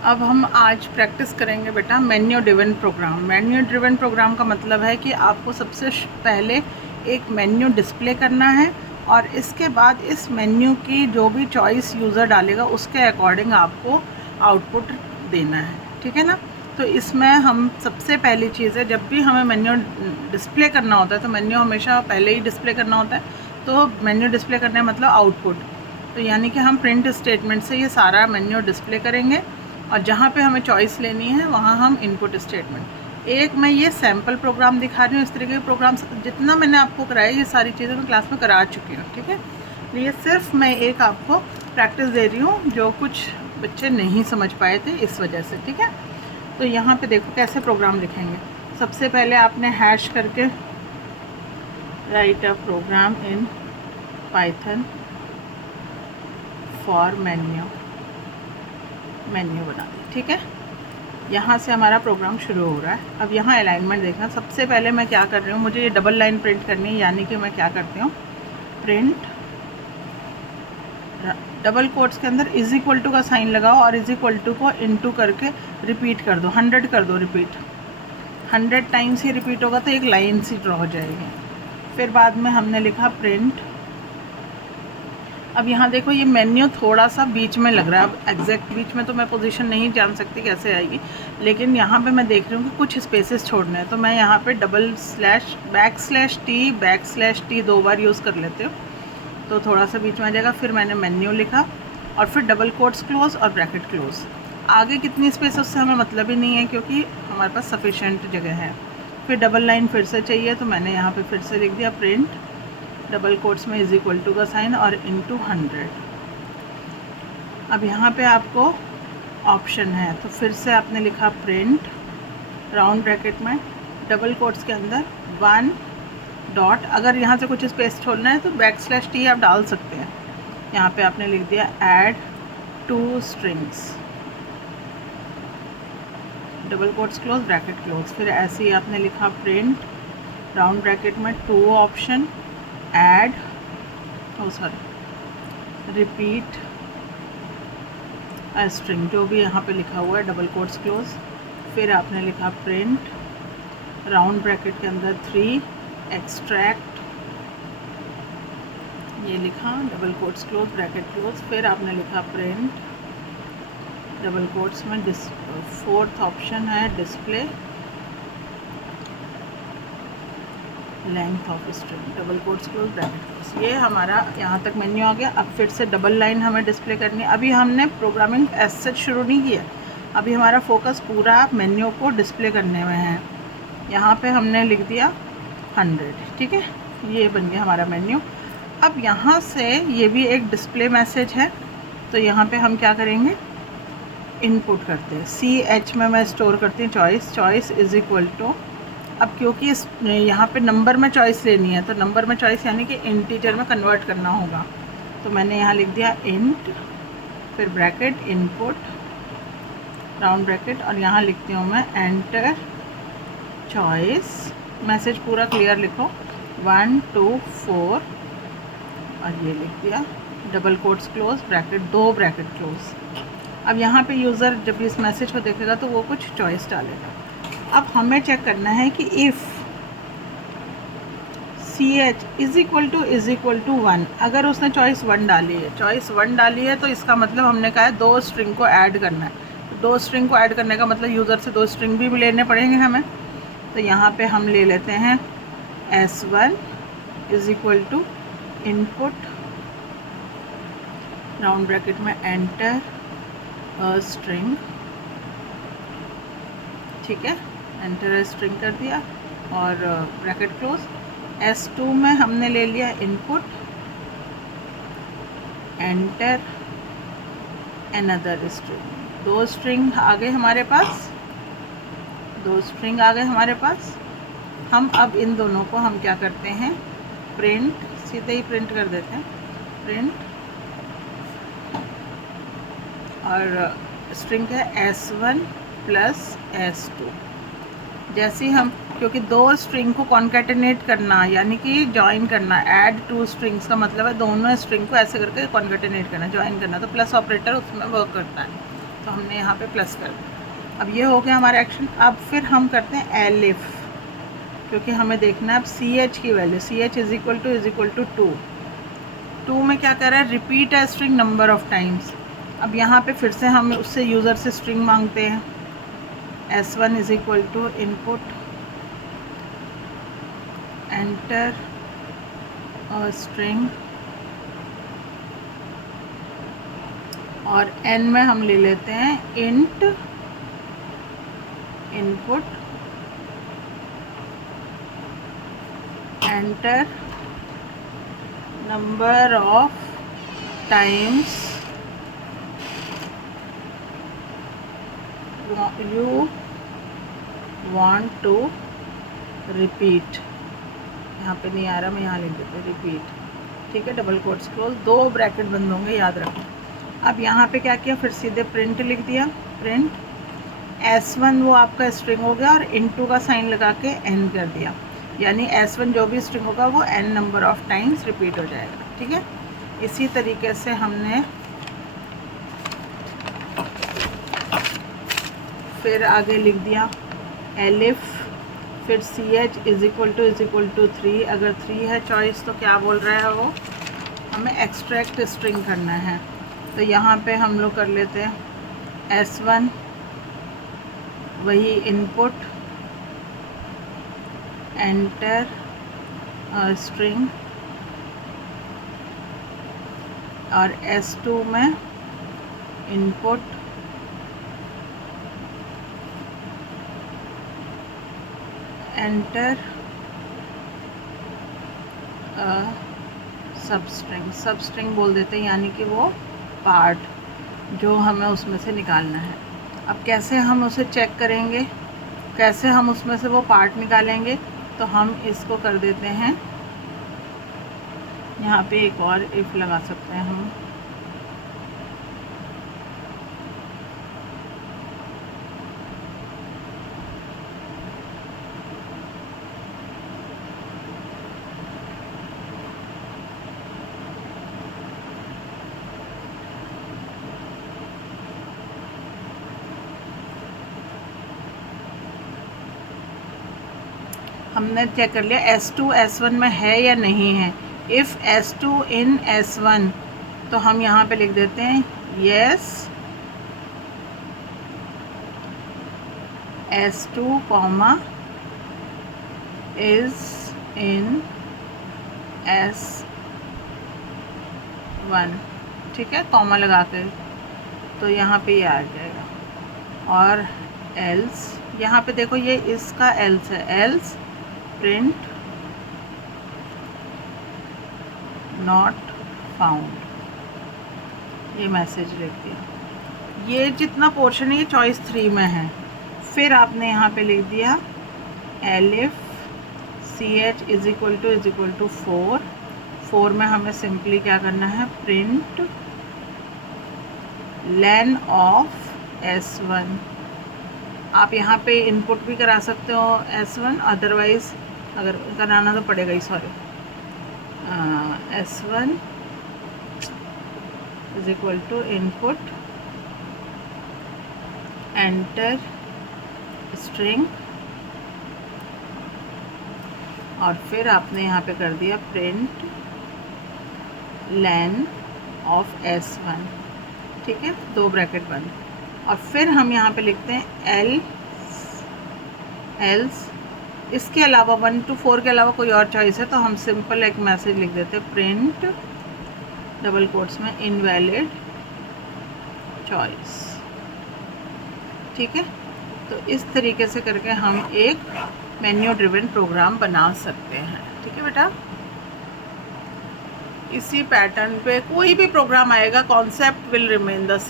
अब हम आज प्रैक्टिस करेंगे बेटा menu driven program. Menu driven program का मतलब है कि आपको सबसे पहले एक मेन्यू डिस्प्ले करना है और इसके बाद इस मेन्यू की जो भी चॉइस यूज़र डालेगा उसके अकॉर्डिंग आपको आउटपुट देना है, ठीक है ना। तो इसमें हम सबसे पहली चीज़ है, जब भी हमें मेन्यू डिस्प्ले करना होता है तो मेन्यू हमेशा पहले ही डिस्प्ले करना होता है। तो मेन्यू डिस्प्ले करने मतलब आउटपुट, तो यानी कि हम प्रिंट स्टेटमेंट से ये सारा मेन्यू डिस्प्ले करेंगे और जहाँ पे हमें चॉइस लेनी है वहाँ हम इनपुट स्टेटमेंट। एक मैं ये सैम्पल प्रोग्राम दिखा रही हूँ। इस तरीके के प्रोग्राम जितना मैंने आपको कराया ये सारी चीज़ें मैं क्लास में करा चुकी हूँ, ठीक है। तो ये सिर्फ मैं एक आपको प्रैक्टिस दे रही हूँ जो कुछ बच्चे नहीं समझ पाए थे इस वजह से, ठीक है। तो यहाँ पे देखो कैसे प्रोग्राम लिखेंगे। सबसे पहले आपने हैश करके write a program in Python for menu बना दी, ठीक है। यहाँ से हमारा प्रोग्राम शुरू हो रहा है। अब यहाँ अलाइनमेंट देखना। सबसे पहले मैं क्या कर रही हूँ, मुझे ये डबल लाइन प्रिंट करनी है, यानी कि मैं क्या करती हूँ, प्रिंट डबल कोट्स के अंदर इज इक्वल टू का साइन लगाओ और इज इक्वल टू को इनटू करके रिपीट कर दो, 100 कर दो रिपीट। 100 टाइम्स ही रिपीट होगा तो एक लाइन सी ड्रॉ हो जाएगी। फिर बाद में हमने लिखा प्रिंट। अब यहाँ देखो ये मेन्यू थोड़ा सा बीच में लग रहा है। अब एग्जैक्ट बीच में तो मैं पोजीशन नहीं जान सकती कैसे आएगी, लेकिन यहाँ पे मैं देख रही हूँ कि कुछ स्पेसेस छोड़ने हैं। तो मैं यहाँ पे बैक स्लैश टी 2 बार यूज़ कर लेते हो तो थोड़ा सा बीच में आ जाएगा। फिर मैंने मेन्यू लिखा और फिर डबल कोट्स क्लोज और ब्रैकेट क्लोज। आगे कितनी स्पेस उससे हमें मतलब ही नहीं है क्योंकि हमारे पास सफिशेंट जगह है। फिर डबल लाइन फिर से चाहिए तो मैंने यहाँ पे फिर से लिख दिया प्रिंट डबल कोट्स में इज इक्वल टू का साइन और इनटू 100। अब यहाँ पे आपको ऑप्शन है तो फिर से आपने लिखा प्रिंट राउंड ब्रैकेट में डबल कोट्स के अंदर 1 डॉट। अगर यहाँ से कुछ स्पेस छोड़ना है तो बैक/टी आप डाल सकते हैं। यहाँ पे आपने लिख दिया add 2 strings double quotes close bracket close. फिर ऐसे ही आपने लिखा प्रिंट राउंड ब्रैकेट में 2 option add repeat a string, जो भी यहाँ पे लिखा हुआ है डबल कोट्स क्लोज। फिर आपने लिखा प्रिंट राउंड ब्रैकेट के अंदर 3 एक्सट्रैक्ट, ये लिखा double quotes close bracket close. फिर आपने लिखा प्रिंट डबल कोट्स में 4th ऑप्शन है display length of string double quotes close bracket close. ये हमारा यहाँ तक मेन्यू आ गया। अब फिर से डबल लाइन हमें डिस्प्ले करनी है। अभी हमने प्रोग्रामिंग एज सच शुरू नहीं किया, अभी हमारा फोकस पूरा मेन्यू को डिस्प्ले करने में है। यहाँ पे हमने लिख दिया 100, ठीक है। ये बन गया हमारा मेन्यू। अब यहाँ से ये भी एक डिस्प्ले मैसेज है तो यहाँ पे हम क्या करेंगे, इनपुट करते हैं। CH में मैं स्टोर करती हूँ चॉइस इज इक्वल टू। अब क्योंकि इस यहाँ पे नंबर में चॉइस लेनी है तो नंबर में चॉइस यानी कि इंटीजर में कन्वर्ट करना होगा। तो मैंने यहाँ लिख दिया इंट, फिर ब्रैकेट इनपुट राउंड ब्रैकेट और यहाँ लिखती हूँ मैं एंटर चॉइस। मैसेज पूरा क्लियर लिखो 1 2 4 और ये लिख दिया double quotes close bracket 2 bracket close. अब यहाँ पे यूज़र जब इस मैसेज को देखेगा तो वो कुछ चॉइस डालेगा। अब हमें चेक करना है कि if CH is equal to 1, अगर उसने चॉइस 1 डाली है तो इसका मतलब हमने कहा है 2 स्ट्रिंग को ऐड करना है। तो 2 स्ट्रिंग को ऐड करने का मतलब यूज़र से 2 स्ट्रिंग भी लेने पड़ेंगे हमें। तो यहाँ पे हम ले लेते हैं S1 is equal to input round bracket में एंटर स्ट्रिंग, ठीक है, एंटर स्ट्रिंग कर दिया और ब्रैकेट क्लोज। S2 में हमने ले लिया input enter another string. 2 string आ गए हमारे पास। हम अब इन दोनों को हम क्या करते हैं, प्रिंट, सीधे ही प्रिंट कर देते हैं प्रिंट और स्ट्रिंग है S1 प्लस S2। जैसे ही हम, क्योंकि 2 स्ट्रिंग को कॉन्केटिनेट करना यानी कि जॉइन करना, ऐड 2 स्ट्रिंग्स का मतलब है दोनों स्ट्रिंग को ऐसे करके कॉन्केटिनेट करना, जॉइन करना, तो प्लस ऑपरेटर उसमें वर्क करता है। तो तो हमने यहाँ पे प्लस कर दिया। अब ये हो गया हमारा एक्शन। अब फिर हम करते हैं एलिफ, क्योंकि हमें देखना है अब सी एच की value. C H is equal to 2 में क्या कर रहा है, रिपीट है स्ट्रिंग नंबर ऑफ टाइम्स। अब यहाँ पे फिर से हम उससे यूज़र से स्ट्रिंग मांगते हैं। S1 is equal to input enter string, और n में हम ले लेते हैं int input enter number of times you want to repeat. यहाँ पे नहीं आ रहा, मैं यहाँ लिख देते हैं रिपीट, ठीक है। डबल कोट्स क्लोज, 2 ब्रैकेट बंद होंगे, याद रखो। अब यहाँ पे क्या किया, फिर सीधे प्रिंट लिख दिया। प्रिंट S1 वो आपका स्ट्रिंग हो गया और इनटू का साइन लगा के n कर दिया, यानी S1 जो भी स्ट्रिंग होगा वो n number of times repeat हो जाएगा, ठीक है। इसी तरीके से हमने फिर आगे लिख दिया एलिफ, फिर C H is equal to 3। अगर 3 है चॉइस तो क्या बोल रहा है वो, हमें एक्सट्रैक्ट स्ट्रिंग करना है। तो यहाँ पे हम लोग कर लेते हैं S1 वही इनपुट एंटर स्ट्रिंग, और S2 में इनपुट एंटर सब स्ट्रिंग बोल देते हैं, यानी कि वो पार्ट जो हमें उसमें से निकालना है। अब कैसे हम उसे चेक करेंगे, कैसे हम उसमें से वो पार्ट निकालेंगे, तो हम इसको कर देते हैं, यहाँ पे एक और इफ़ लगा सकते हैं हम। हमने चेक कर लिया S2 S1 में है या नहीं है। इफ़ S2 इन S1, तो हम यहाँ पे लिख देते हैं yes S2 comma is in S1, ठीक है, कॉमा लगा के, तो यहाँ पे ये आ जाएगा। और एल्स, यहाँ पे देखो ये इसका एल्स है, एल्स प्रिंट नॉट फाउंड, ये मैसेज लिख दिया। ये जितना पोर्शन है ये चॉइस 3 में है। फिर आपने यहाँ पे लिख दिया elif C H is equal to 4 में हमें सिंपली क्या करना है, प्रिंट लेन ऑफ S1। आप यहाँ पे इनपुट भी करा सकते हो S1, अदरवाइज़ अगर कराना तो पड़ेगा ही, sorry, S1 is equal to input enter string, और फिर आपने यहाँ पे कर दिया प्रिंट लेन ऑफ S1, ठीक है, 2 ब्रैकेट बंद। और फिर हम यहाँ पे लिखते हैं एल्स, इसके अलावा 1 to 4 के अलावा कोई और चॉइस है तो हम सिंपल एक मैसेज लिख देते हैं, प्रिंट डबल कोट्स में इनवैलिड चॉइस, ठीक है। तो इस तरीके से करके हम एक मेन्यू ड्रिवन प्रोग्राम बना सकते हैं, ठीक है बेटा। इसी पैटर्न पे कोई भी प्रोग्राम आएगा, concept will remain the same.